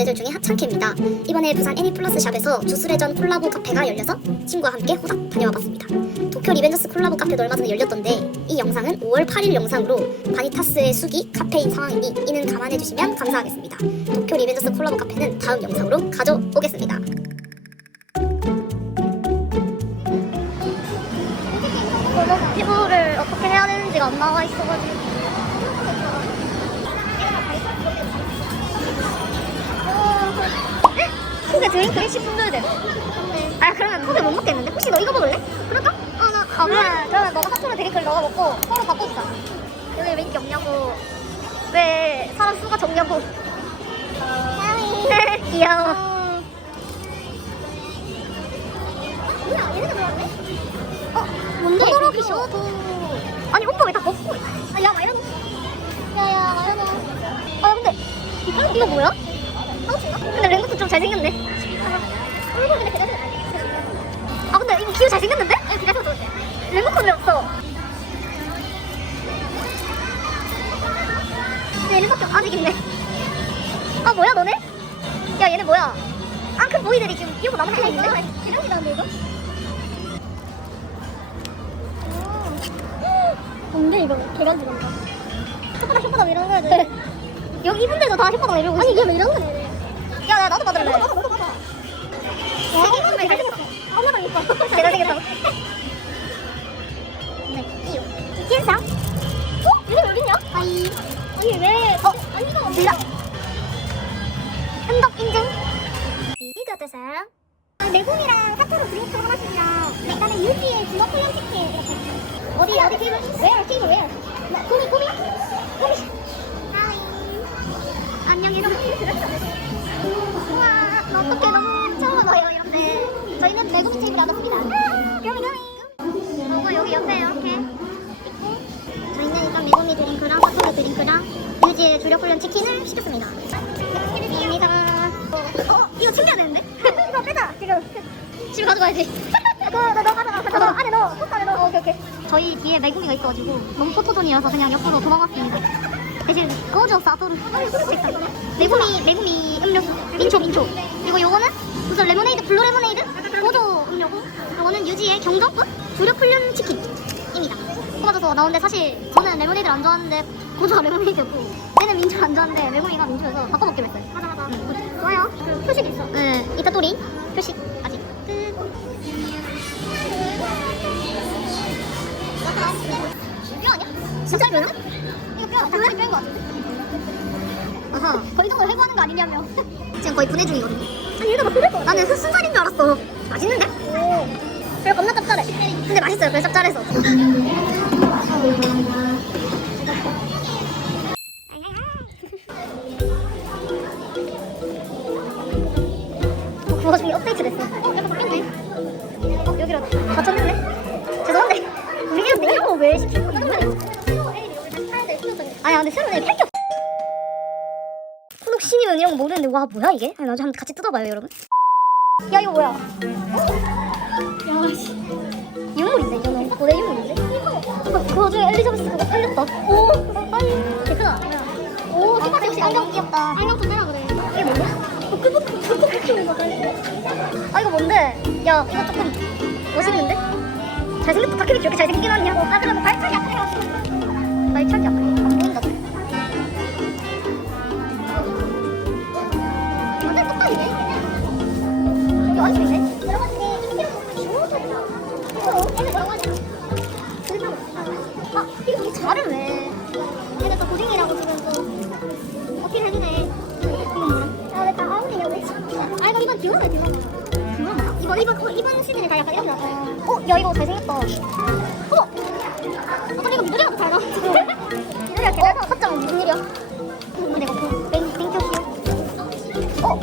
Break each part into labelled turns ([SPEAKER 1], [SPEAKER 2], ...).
[SPEAKER 1] 카페들 중에 하찮게입니다. 이번에 부산 애니플러스 샵에서 주술회전 콜라보 카페가 열려서 친구와 함께 호박 다녀와 봤습니다. 도쿄 리벤져스 콜라보 카페도 얼마 전에 열렸던데 이 영상은 5월 8일 영상으로 바니타스의 수기 카페인 상황이니 이는 감안해 주시면 감사하겠습니다. 도쿄 리벤져스 콜라보 카페는 다음 영상으로 가져오겠습니다.
[SPEAKER 2] 피부를 어떻게 해야 되는지가 안 나와 있어가지고. 속에 드링크 1씩 줘야 돼. 아 그러면 속에 못 먹겠는데? 혹시 너 이거 먹을래? 그럴까? 아나 그러면 그러면 너가 사토로 드링크를 너가 먹고 서로 바꿔주자. 여기 왜 인기 없냐고. 왜 사람 수가 적냐고. 귀여워. 뭐야 얘네가 들어왔네? 어? 뭔데? 호로기 쇼도 아니 오빠 왜다 벗고 아야 마이너노 야야 마이너노 아 근데 이거 뭐야? 하우스인가? 근데 랭구스 좀 잘생겼네 얼굴 근데 아 근데 이거 기우 잘생겼는데? 아왜 없어 근데 얘네밖에 아직 있네 아 뭐야 너네? 야 얘네 뭐야 앙큰 보이들이 지금 이거 나무 하나 있는데? 기름이 나는데 이거? 뭔데 이거 개간지 같다 혓바닥 혓바닥 이런 거야 돼 여기 이분들도 다 혓바닥 있어 아니 이게 왜 이런 거네 야, 야 나도 받을래 나도 받아 잘생겼어. 엄마가 이뻐 잘 네 어? 얘네 왜 어딨냐? 아이 아니 왜? 어? 아니가 몰라. 한덕 인증. 이거 드세요 내공이랑 사토로 드링크 하나씩이랑 그다음에 유지의 주먹 훈련 치킨 이렇게 어디 어디 테이블? 웨어 테이블 웨어 꿈이 꿈이 꿈이 하이. 안녕 이런 우와 앉았습니다. gö미 gö미 뭐가 여기 옆에 이렇게 있고 저희는 일단 매구미 드링크랑 사토리 드링크랑 유지의 주력 훈련 치킨을 시켰습니다. 감사합니다. 어 이거 챙겨야 되는데? 이거 빼자 지금. 집에 가져가야지. 그거 너, 너 가져가 가져가 안에 넣어 포트 안에 넣어 오케이 오케이. 저희 뒤에 매구미가 있어가지고 너무 포토존이라서 그냥 옆으로 도망갔습니다. 대신 꺼져 사도를 매구미 매구미 음료수 민초 민초. 그리고 요거는 무슨 레모네이드 블루 레모네이드 유지의 경덕분 주력 훈련 치킨입니다. 뽑아줘서 나오는데 사실 저는 레모네이드를 안 좋아하는데 고조가 레모네이드고 얘는 민초를 안 좋아하는데 매구미가 민초여서 바꿔 먹기로 했어요. 맞아 맞아. 좋아요. 그 표식 있어. 네. 이따 또리. 표식. 아직. 끝 뼈 아니야? 진짜 뼈야? 이거 뼈. 당연히 뼈인 거 같은데? 아하. 거의 정도 해부하는 거 아니냐며. 지금 거의 분해 중이거든요. 아니 얘가 막 그럴 거 나는 순살인 줄 알았어. 맛있는데? 오 그래 겁나 짭짤해 근데 맛있어요 그래 짭짤해서 어, 그 와중에 업데이트 됐어 어? 약간 바뀌었네 어? 여기로 닫혔는데? 죄송한데 우리가 내가 왜 시킨 거야? 아니 근데 새로운 애 팩이 없어 훈옥신이면 이런 거 모르는데 와 뭐야 이게? 아니 나좀 같이 뜯어봐요 여러분 야 이거 뭐야? 야씨 유물인데 이거는 고대 유물인데? 이거 그 와중에 엘리자베스 그거 팔렸다 오 아이 개크다 오 티파티 역시 안경 귀엽다 안경 좀 내라 그래 이게 뭐야? 아 이거 뭔데? 야 이거 조금 멋있는데? 잘생겼다 다케비 이렇게 잘생기긴 하냐? 아 그럼 발차기 해가지고 발차기 아까 아, 디오라. 디오라 뭐야? 이거, 이번, 어, 이번 시즌에 다 약간 이렇게 나왔어요. 어, 야, 이거 잘생겼다. 어? 아, 근데 이거 미도리가 더잘 나왔어. 미도리가 개잘 샀잖아, 무슨 일이야? 어, 내가 그, 땡, 땡큐. 어?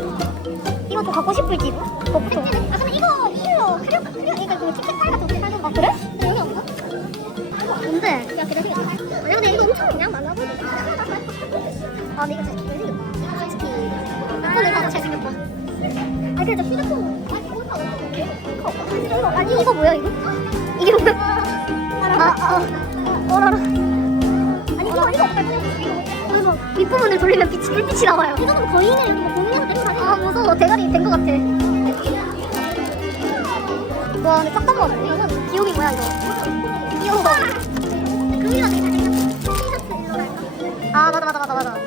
[SPEAKER 2] 이거 더 갖고 싶을지? 더 붙어. 아, 근데 이거 이거 하려, 하려, 이거 그 티켓 팔 같은 거 팔던 거. 그래? 근데 여기 없나? 뭔데? 야, 개잘생겼다. 아, 근데 이거 엄청 그냥 많아 보이지? 아, 근데. 이거 뭐야, 이거? 이게 뭐야? 아, 아, 어라라. 아니, 이거 이거 그래서 윗부분을 돌리면 빛이 불빛이 나와요 이거는 거인을 뭐 내린 사진 아 무서워 대가리 된 것 같아 와 근데 잠깐만 이건 귀요미 뭐야 이거 일로 아 맞아 맞아 맞아 맞아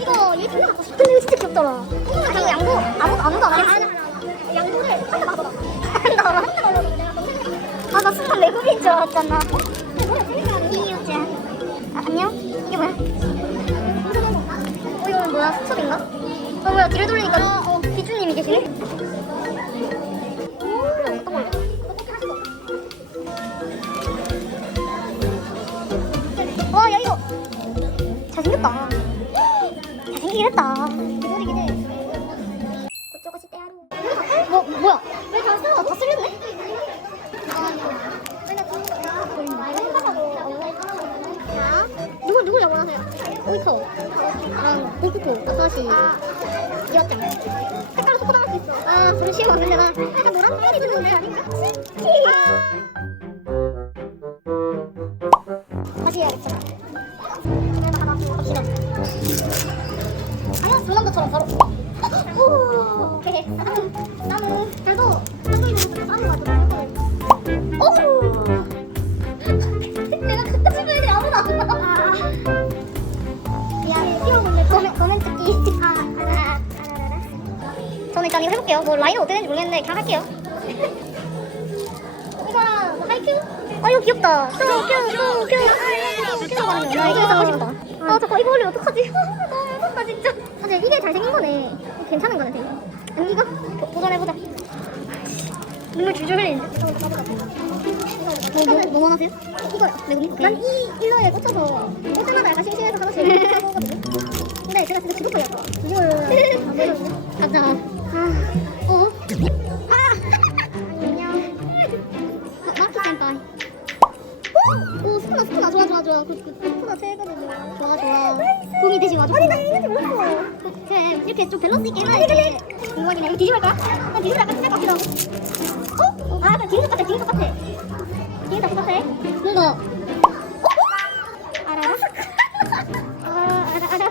[SPEAKER 2] 이거 얘 진짜 갖고 싶어 근데 진짜 귀엽더라 이거 양보 아무도 아무도 안하 외국인 줄 알았잖아. 어? 이유지 아 안녕? 이게 뭐야? 어 이거 뭐야? 수첩인가? 어 뭐야? 뒤를 돌리니까. 어, 비주님 이 계시네 오이커 랑 골프코 아사시 이었짱 색깔로 속고당할 수 있어. 아 그래 쉬워. 근데 나 약간 노란 색깔이 드는 데 아닌가? 다시 해야겠다. 갑시다 아야 전남도처럼 바로 라인은 어떻게 되는지 모르겠는데 그냥 할게요 이거랑 뭐 하이큐? 아 이거 귀엽다 큐큐큐큐 나 이거 사고 싶다 아 잠깐 이거 올리면 어떡하지 너무 무섭다 진짜 근데 이게 잘생긴 거네 괜찮은 거네 되게 연기가 도- 도전해보자 눈물 줄줄 흘리는데 뭐, 뭐, 뭐 원하세요? 이거요 난이 일러에 꽂혀서 때마다 약간 심심해서 하나씩 사먹거든요 근데 제가 진짜 이 뭔가 어? 알아라 아 알아 알아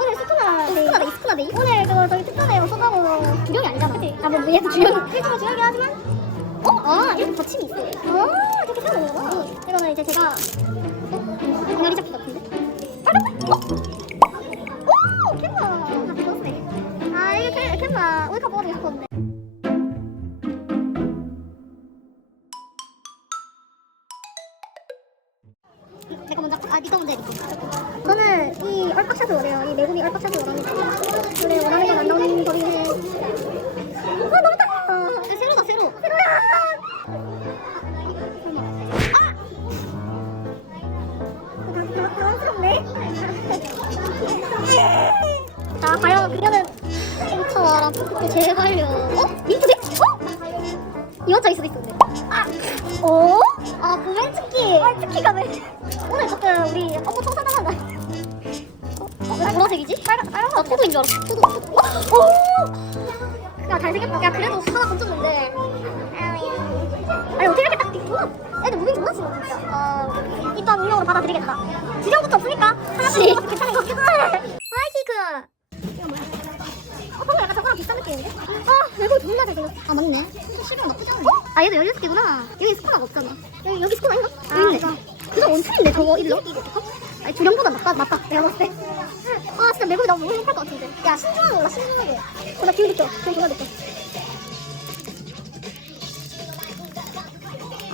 [SPEAKER 2] 오늘 스쿠나 데이 스쿠나 데이 스쿠나 데이 오늘 그 저희 특전에 소다고 주령이 아니잖아 그치? 아뭐 얘도 주령 실제로 주령이 하지만 어? 아 이렇게 받침이 있어 아 이렇게 세우는 거구나 이거는 이제 제가 어? 공열이 잡힌 것 같은데 어? 오! 캔마 아 배웠네 아 이거 캔, 캔마 오이카 뽑아주고 싶었는 이 얼빡샷을 원해요 이 매국이 얼빡샷을 원합니다 원래 원하는 건 안 나오는 거긴 해 아 너무 딱다 아, 세로다 세로 세로야 아! 과연 그녀는 푸푸 제발요 어? 민트네? 어? 이 여자 있을 수도 있는데 아! 어? 아 고멘 특기 아 특기가 왜 줄 알았어. 포도 포도 오! 야 잘생겼다. 야 그래도 하나 던졌는데. 아니 어떻게 이렇게 딱 돌아 애들 무빙 존나 치고 진짜. 아 일단 운명으로 받아들이겠다. 지령부터 없으니까. 하나씩 괜찮은 것 같기도 해 아이키그 이거 뭐야 어 방금 약간 저거랑 비슷한 느낌인데? 아 이거 존나 잘생겼어. 아 맞네. 실력 나쁘지 않네 아 얘도 16개구나. 여기 스코어가 없잖아. 여기, 여기 스코어인가? 아 있네. 그거 원툴인데 저거 일러? 이거? 아니 주령보다 낫다 낫다 내가 봤을 매국이 너무 행복할 것 같은데. 야 신중하게 올라 신중하게. 어, 나 기분 느껴 기분 존나 느껴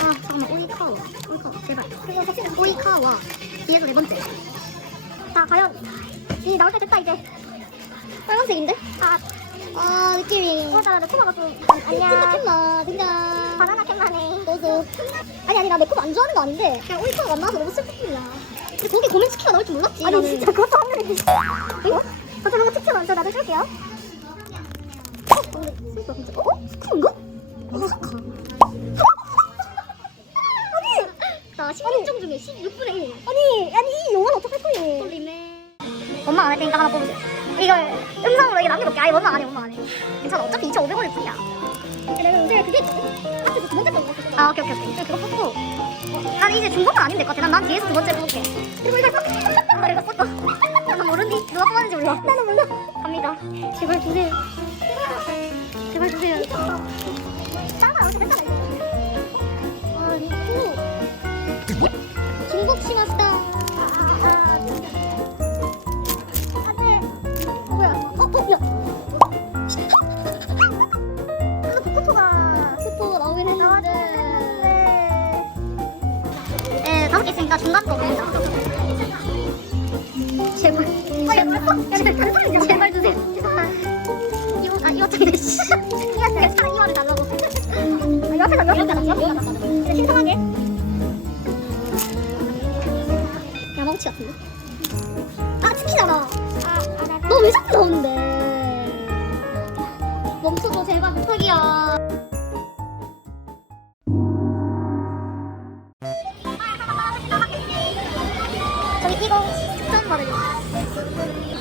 [SPEAKER 2] 아 잠깐만 오이카와. 오이카와 제발. 오이카와 뒤에서 네 번째. 자 과연 이 나올 때 됐다 이제. 빨간색인데? 아, 아 느낌이. 어, 나 매콤하가 좀 안, 안녕. 진짜 캔마 등장 바나나 캔마네 너도. 아니 아니 나 매콤 안 좋아하는 거 아닌데. 그냥 오이카가 안 나와서 너무 슬프구나 거기 고멘 치킨가 나올 줄 몰랐지. 아니 나는. 진짜 그것도 한 명이 어? 저 저런 거 치킨 먼저 나도 줄게요 어? 슬퍼 진짜 어? 어? 스쿠인가? 어 스쿠 아니. 나 16점 중에 16분의 1 아니 아니 이 영화는 어떡할 거니 돌리네. 원망 안할 테니까 하나 뽑으세요. 이걸 음성으로 이게 남겨볼게 아니 원망 안 해 원망 안 해. 괜찮아. 어차피 2,500원일 뿐이야. 내가 요새 그게 있거든? 앞에서 두 번째 거. 먹었어 아 오케이 오케이 오케이. 그거 뽑고 난 이제 중복은 아닌데 것 같아. 난, 난 뒤에서 두 번째 뽑을게. 그리고 이걸 섞어. 나 이거 섞어. 나는 모르니. 누가 뽑았는지 몰라. 나는 몰라. 갑니다. 제발 주세요. 제발 주세요.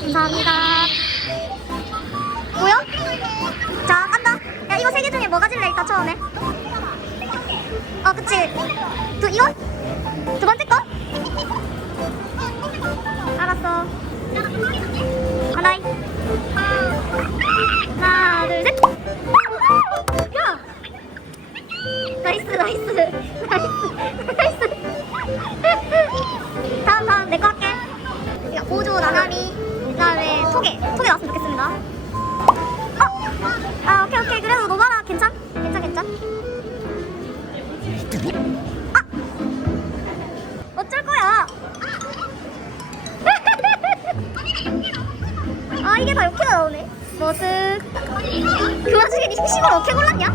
[SPEAKER 2] 감사합니다. 뭐야? 자, 간다. 야, 이거 세 개 중에 뭐 가질래, 일단 처음에? 어, 그치. 두, 이거? 두 번째 거? 알았어. 하나, 하나, 아 이게 다 이렇게 나오네. 머쓱 그 와중에 니 시골 어떻게 골랐냐?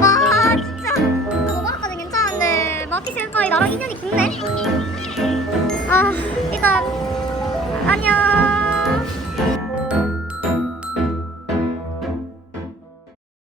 [SPEAKER 2] 와 진짜. 노바라까지 괜찮은데. 마키 센파이 나랑 인연이 깊네. 아